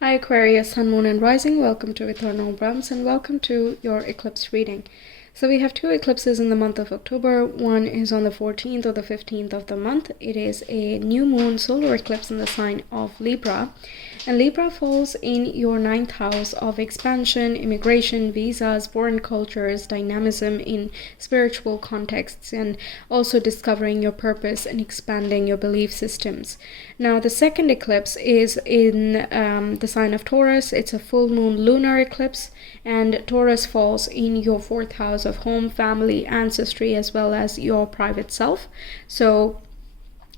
Hi Aquarius, Sun, Moon and Rising, welcome to Ethernal Realms and welcome to your eclipse reading. So we have two eclipses in the month of October. One is on the 14th or the 15th of the month. It is a new moon solar eclipse in the sign of Libra. And Libra falls in your ninth house of expansion, immigration, visas, foreign cultures, dynamism in spiritual contexts, and also discovering your purpose and expanding your belief systems. Now, the second eclipse is in the sign of Taurus. It's a full moon lunar eclipse, and Taurus falls in your fourth house of home, family, ancestry, as well as your private self. So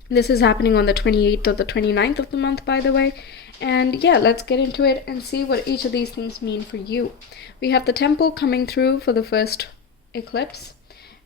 this is happening on the 28th or the 29th of the month, by the way. And yeah, let's get into it and see what each of these things mean for you. We have the temple coming through for the first eclipse,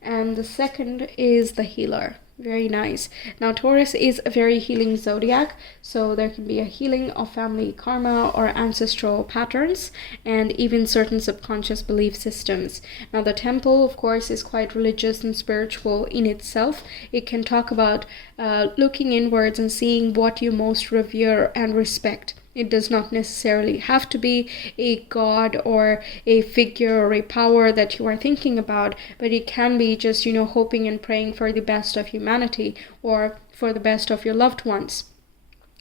and the second is the healer. Very nice. Now, Taurus is a very healing zodiac, so there can be a healing of family karma or ancestral patterns and even certain subconscious belief systems. Now, the temple, of course, is quite religious and spiritual in itself. It can talk about looking inwards and seeing what you most revere and respect. It does not necessarily have to be a god or a figure or a power that you are thinking about, but it can be just, hoping and praying for the best of humanity or for the best of your loved ones.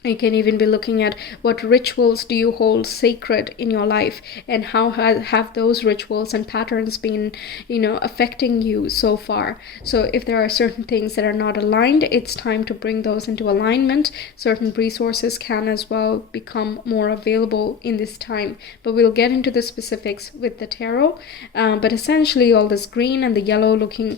You can even be looking at what rituals do you hold sacred in your life and how have those rituals and patterns been, affecting you so far. So if there are certain things that are not aligned, it's time to bring those into alignment. Certain resources can as well become more available in this time. But we'll get into the specifics with the tarot. But essentially all this green and the yellow looking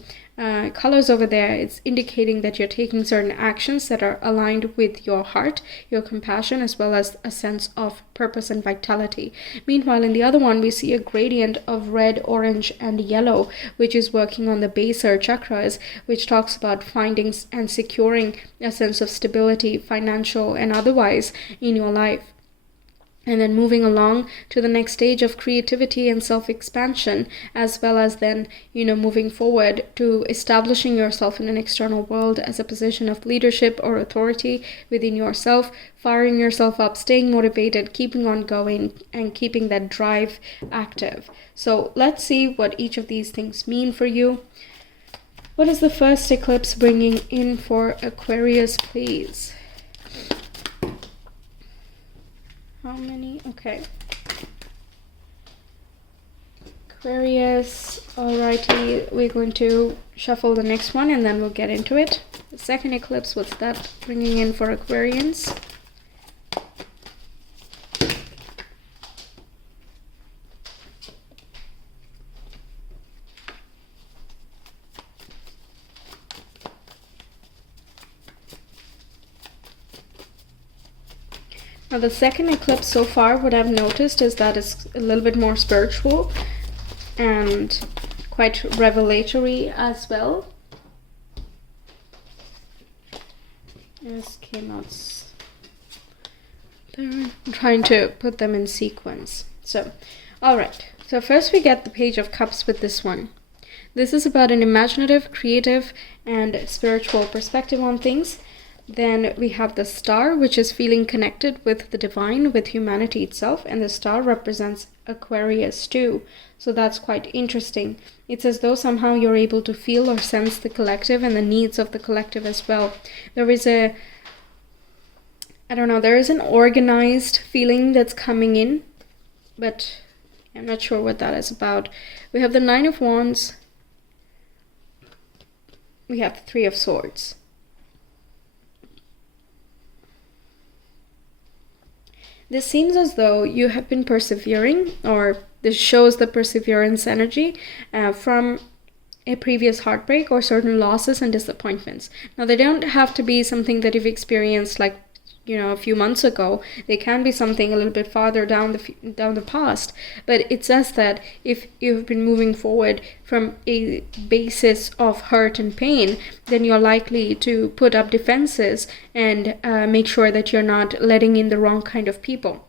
colors over there, it's indicating that you're taking certain actions that are aligned with your heart, your compassion, as well as a sense of purpose and vitality. Meanwhile, in the other one, we see a gradient of red, orange, and yellow, which is working on the baser chakras, which talks about finding and securing a sense of stability, financial and otherwise, in your life. And then moving along to the next stage of creativity and self-expansion, as well as then, moving forward to establishing yourself in an external world as a position of leadership or authority within yourself, firing yourself up, staying motivated, keeping on going, and keeping that drive active. So let's see what each of these things mean for you. What is the first eclipse bringing in for Aquarius, please? How many? Okay. Aquarius. Alrighty, we're going to shuffle the next one and then we'll get into it. The second eclipse, what's that bringing in for Aquarians? Now, the second eclipse so far, what I've noticed is that it's a little bit more spiritual and quite revelatory as well. This came out there. I'm trying to put them in sequence. So, alright. So first we get the Page of Cups with this one. This is about an imaginative, creative, and spiritual perspective on things. Then we have the Star, which is feeling connected with the divine, with humanity itself, and the Star represents Aquarius too. So that's quite interesting. It's as though somehow you're able to feel or sense the collective and the needs of the collective as well. There is there is an organized feeling that's coming in, but I'm not sure what that is about. We have the Nine of Wands. We have the Three of Swords. This seems as though you have been persevering, or this shows the perseverance energy from a previous heartbreak or certain losses and disappointments. Now, they don't have to be something that you've experienced like, a few months ago. They can be something a little bit farther down the past. But it says that if you've been moving forward from a basis of hurt and pain, then you're likely to put up defenses and make sure that you're not letting in the wrong kind of people.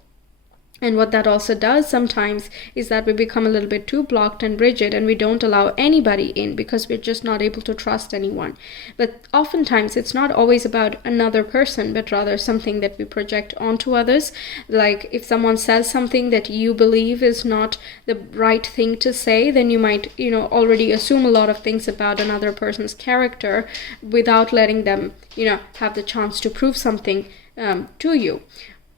And what that also does sometimes is that we become a little bit too blocked and rigid, and we don't allow anybody in because we're just not able to trust anyone. But oftentimes it's not always about another person, but rather something that we project onto others. Like if someone says something that you believe is not the right thing to say, then you might, already assume a lot of things about another person's character without letting them, have the chance to prove something to you.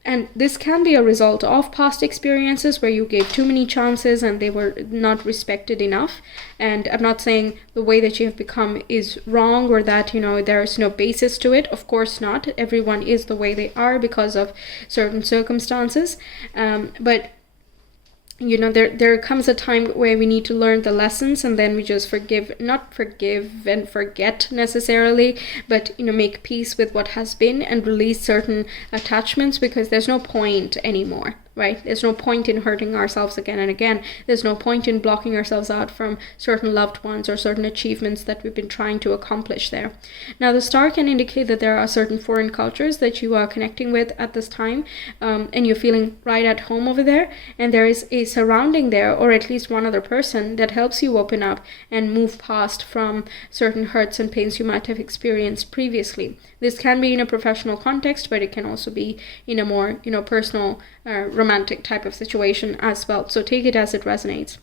And this can be a result of past experiences where you gave too many chances and they were not respected enough. And I'm not saying the way that you have become is wrong or that, there is no basis to it. Of course not. Everyone is the way they are because of certain circumstances. But there comes a time where we need to learn the lessons, and then we just not forgive and forget necessarily, but make peace with what has been and release certain attachments, because there's no point anymore. Right? There's no point in hurting ourselves again and again. There's no point in blocking ourselves out from certain loved ones or certain achievements that we've been trying to accomplish there. Now, the star can indicate that there are certain foreign cultures that you are connecting with at this time, and you're feeling right at home over there. And there is a surrounding there, or at least one other person, that helps you open up and move past from certain hurts and pains you might have experienced previously. This can be in a professional context, but it can also be in a more, personal, romantic type of situation as well. So take it as it resonates.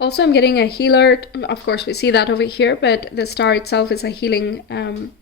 Also, I'm getting a healer. Of course, we see that over here, but the star itself is a healing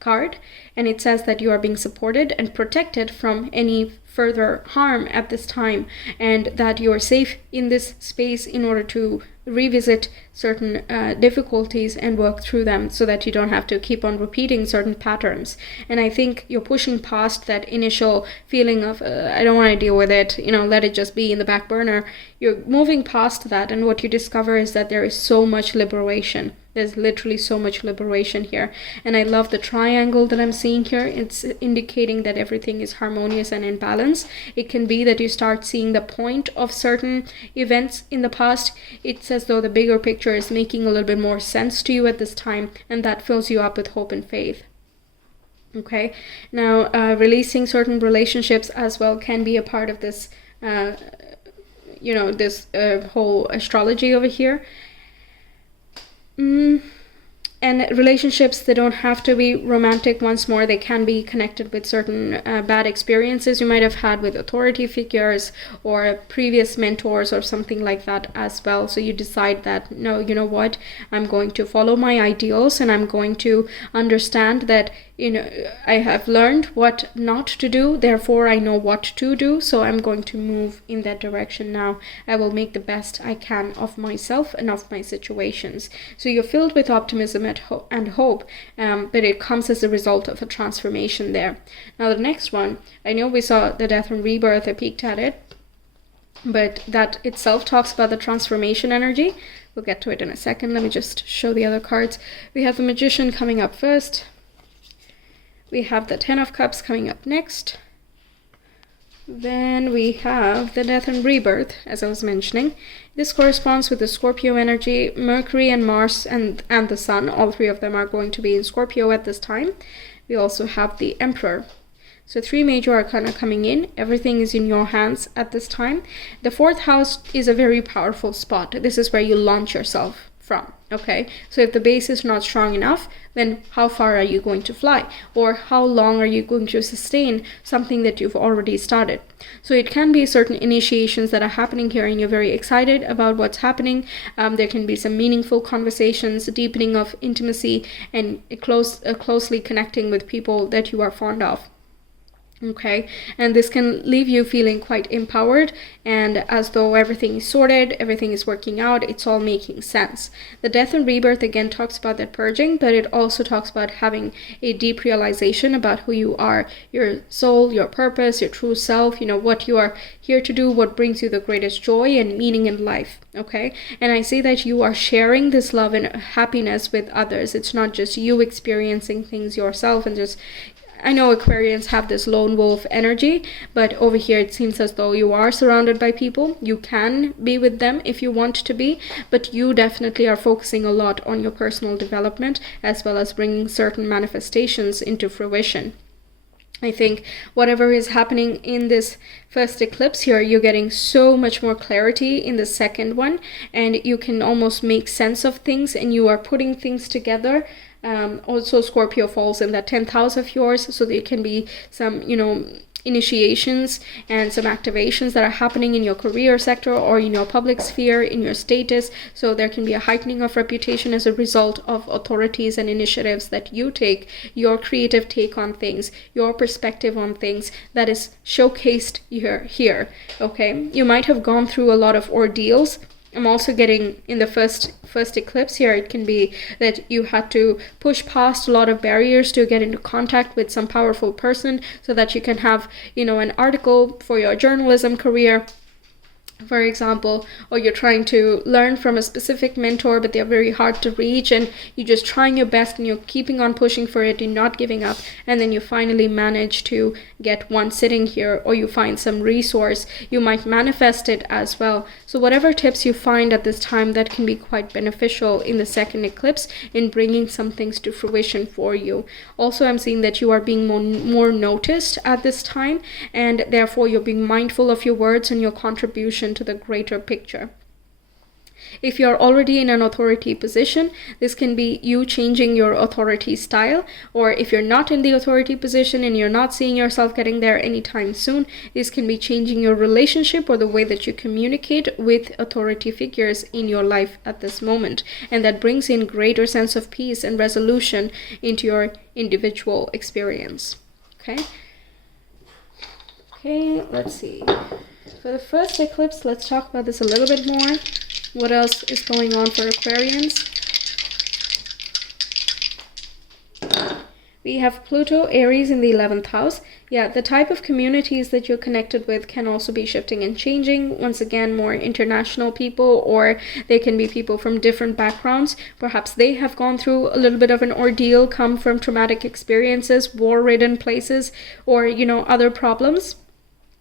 card, and it says that you are being supported and protected from any further harm at this time, and that you are safe in this space in order to revisit certain difficulties and work through them, so that you don't have to keep on repeating certain patterns. And I think you're pushing past that initial feeling of I don't want to deal with it, let it just be in the back burner. You're moving past that, and what you discover is that there is so much liberation. There's literally so much liberation here. And I love the triangle that I'm seeing here. It's indicating that everything is harmonious and in balance. It can be that you start seeing the point of certain events in the past. It's as though the bigger picture is making a little bit more sense to you at this time, and that fills you up with hope and faith. Okay, now releasing certain relationships as well can be a part of this, this whole astrology over here. And relationships, they don't have to be romantic. Once more, they can be connected with certain bad experiences you might have had with authority figures or previous mentors or something like that as well. So you decide that, no, you know what, I'm going to follow my ideals, and I'm going to understand that I have learned what not to do, therefore I know what to do, so I'm going to move in that direction now. I will make the best I can of myself and of my situations. So you're filled with optimism and hope, but it comes as a result of a transformation there. Now the next one, I know we saw the death and rebirth, I peeked at it, but that itself talks about the transformation energy. We'll get to it in a second. Let me just show the other cards. We have the Magician coming up first. We have the Ten of Cups coming up next. Then we have the Death and Rebirth, as I was mentioning. This corresponds with the Scorpio energy. Mercury and Mars and the Sun, all three of them are going to be in Scorpio at this time. We also have the Emperor. So 3 major arcana coming in. Everything is in your hands at this time. The 4th house is a very powerful spot. This is where you launch yourself from. Okay, so if the base is not strong enough, then how far are you going to fly? Or how long are you going to sustain something that you've already started? So it can be certain initiations that are happening here, and you're very excited about what's happening. There can be some meaningful conversations, deepening of intimacy, and closely connecting with people that you are fond of. Okay, and this can leave you feeling quite empowered, and as though everything is sorted, everything is working out, it's all making sense. The Death and Rebirth again talks about that purging, but it also talks about having a deep realization about who you are, your soul, your purpose, your true self, what you are here to do, what brings you the greatest joy and meaning in life. Okay, and I see that you are sharing this love and happiness with others. It's not just you experiencing things yourself and just, I know Aquarians have this lone wolf energy, but over here it seems as though you are surrounded by people. You can be with them if you want to be, but you definitely are focusing a lot on your personal development as well as bringing certain manifestations into fruition. I think whatever is happening in this first eclipse here, you're getting so much more clarity in the second one, and you can almost make sense of things, and you are putting things together. Also, Scorpio falls in that 10th house of yours, so there can be some, initiations and some activations that are happening in your career sector or in your public sphere, in your status. So there can be a heightening of reputation as a result of authorities and initiatives that you take, your creative take on things, your perspective on things that is showcased here. Okay, you might have gone through a lot of ordeals. I'm also getting in the first eclipse here, it can be that you had to push past a lot of barriers to get into contact with some powerful person so that you can have, an article for your journalism career, for example, or you're trying to learn from a specific mentor, but they're very hard to reach, and you're just trying your best and you're keeping on pushing for it, you're not giving up, and then you finally manage to get one sitting here, or you find some resource. You might manifest it as well. So whatever tips you find at this time, that can be quite beneficial in the second eclipse in bringing some things to fruition for you. Also, I'm seeing that you are being more noticed at this time, and therefore you're being mindful of your words and your contribution to the greater picture. If you're already in an authority position, this can be you changing your authority style, or if you're not in the authority position and you're not seeing yourself getting there anytime soon, this can be changing your relationship or the way that you communicate with authority figures in your life at this moment, and that brings in greater sense of peace and resolution into your individual experience. Okay, let's see. For the first eclipse, let's talk about this a little bit more. What else is going on for Aquarians? We have Pluto, Aries in the 11th house. Yeah, the type of communities that you're connected with can also be shifting and changing. Once again, more international people, or they can be people from different backgrounds. Perhaps they have gone through a little bit of an ordeal, come from traumatic experiences, war-ridden places, or, other problems.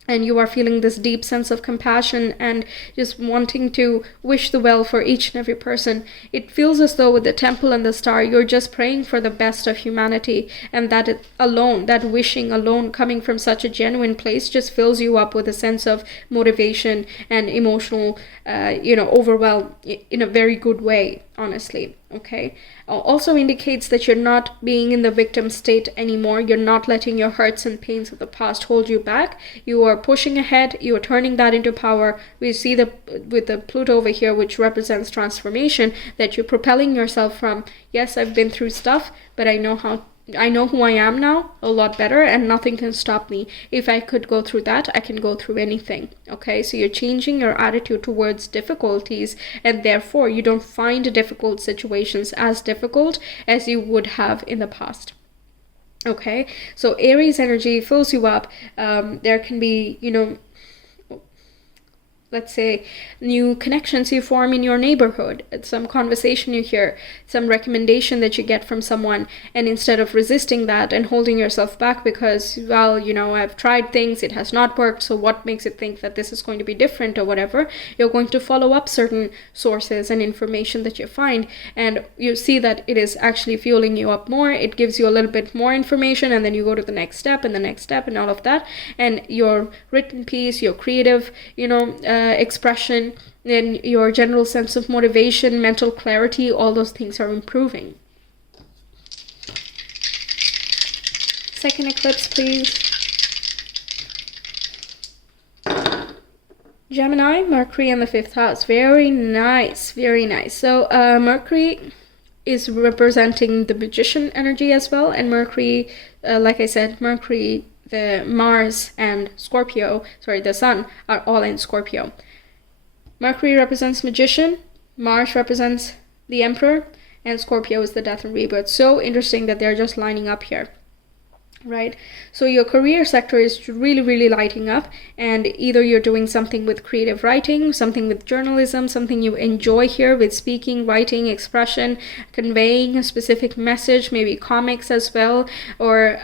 And you are feeling this deep sense of compassion and just wanting to wish the well for each and every person. It feels as though with the temple and the star, you're just praying for the best of humanity. And that alone, that wishing alone, coming from such a genuine place, just fills you up with a sense of motivation and emotional, overwhelm in a very good way, honestly. Okay, also indicates that you're not being in the victim state anymore. You're not letting your hurts and pains of the past hold you back. You are pushing ahead. You are turning that into power. We see with the Pluto over here, which represents transformation, that you're propelling yourself from, yes, I've been through stuff, but I know who I am now a lot better, and nothing can stop me. If I could go through that, I can go through anything. Okay, so you're changing your attitude towards difficulties, and therefore you don't find difficult situations as difficult as you would have in the past. Okay, so Aries energy fills you up. There can be, let's say, new connections you form in your neighborhood, some conversation you hear, some recommendation that you get from someone, and instead of resisting that and holding yourself back because, well, I've tried things, it has not worked, so what makes it think that this is going to be different or whatever, you're going to follow up certain sources and information that you find, and you see that it is actually fueling you up more. It gives you a little bit more information, and then you go to the next step and the next step and all of that, and your written piece, your creative, expression, then your general sense of motivation, mental clarity, all those things are improving. Second eclipse, please. Gemini, Mercury in the 5th house. Very nice, very nice. So Mercury is representing the magician energy as well, and Mercury, like I said, Mercury, the Mars and Scorpio, the Sun, are all in Scorpio. Mercury represents magician, Mars represents the Emperor, and Scorpio is the death and rebirth. So interesting that they're just lining up here, right? So your career sector is really, really lighting up, and either you're doing something with creative writing, something with journalism, something you enjoy here with speaking, writing, expression, conveying a specific message, maybe comics as well, or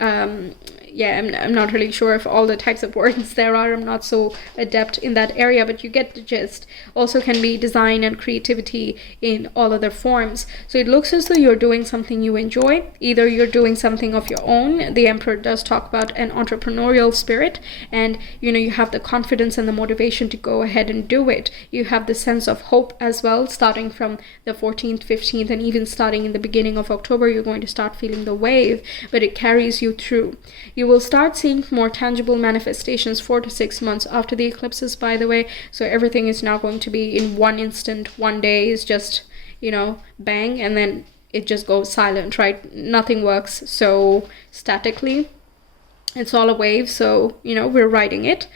I'm not really sure if all the types of words there are. I'm not so adept in that area, but you get the gist. Also can be design and creativity in all other forms. So it looks as though you're doing something you enjoy. Either you're doing something of your own. The Emperor character does talk about an entrepreneurial spirit, and you have the confidence and the motivation to go ahead and do it. You have the sense of hope as well, starting from the 14th, 15th, and even starting in the beginning of October. You're going to start feeling the wave, but it carries you through. You will start seeing more tangible manifestations 4 to 6 months after the eclipses, by the way. So everything is now going to be in one instant. One day is just bang, and then it just goes silent, right? Nothing works so statically. It's all a wave, so we're riding it.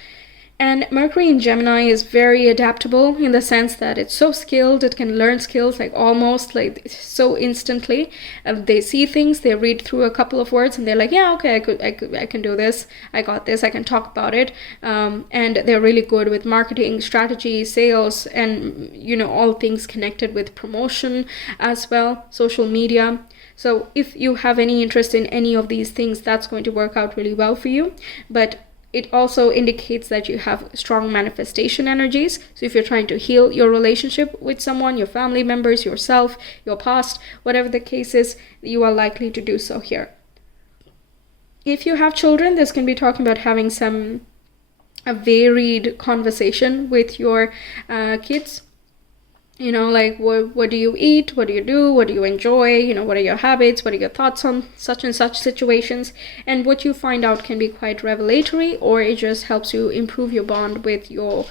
And Mercury in Gemini is very adaptable in the sense that it's so skilled. It can learn skills almost so instantly. They see things, they read through a couple of words, and they're like, yeah, okay, I can do this. I got this. I can talk about it. And they're really good with marketing, strategy, sales, and all things connected with promotion as well, social media. So if you have any interest in any of these things, that's going to work out really well for you. But it also indicates that you have strong manifestation energies. So if you're trying to heal your relationship with someone, your family members, yourself, your past, whatever the case is, you are likely to do so here. If you have children, this can be talking about having a varied conversation with your kids. What do you eat? What do you do? What do you enjoy? What are your habits? What are your thoughts on such and such situations? And what you find out can be quite revelatory, or it just helps you improve your bond with your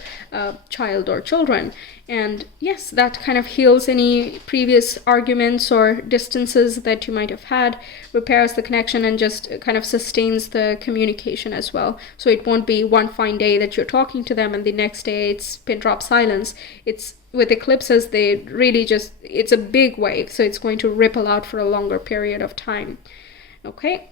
child or children. And yes, that kind of heals any previous arguments or distances that you might have had, repairs the connection, and just kind of sustains the communication as well. So it won't be one fine day that you're talking to them and the next day it's pin drop silence. With eclipses, it's a big wave, so it's going to ripple out for a longer period of time. Okay,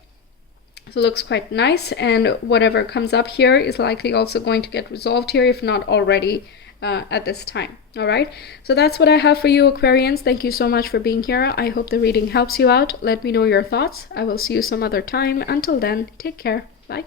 so it looks quite nice, and whatever comes up here is likely also going to get resolved here, if not already at this time. All right, so that's what I have for you, Aquarians. Thank you so much for being here. I hope the reading helps you out. Let me know your thoughts. I will see you some other time. Until then, take care. Bye.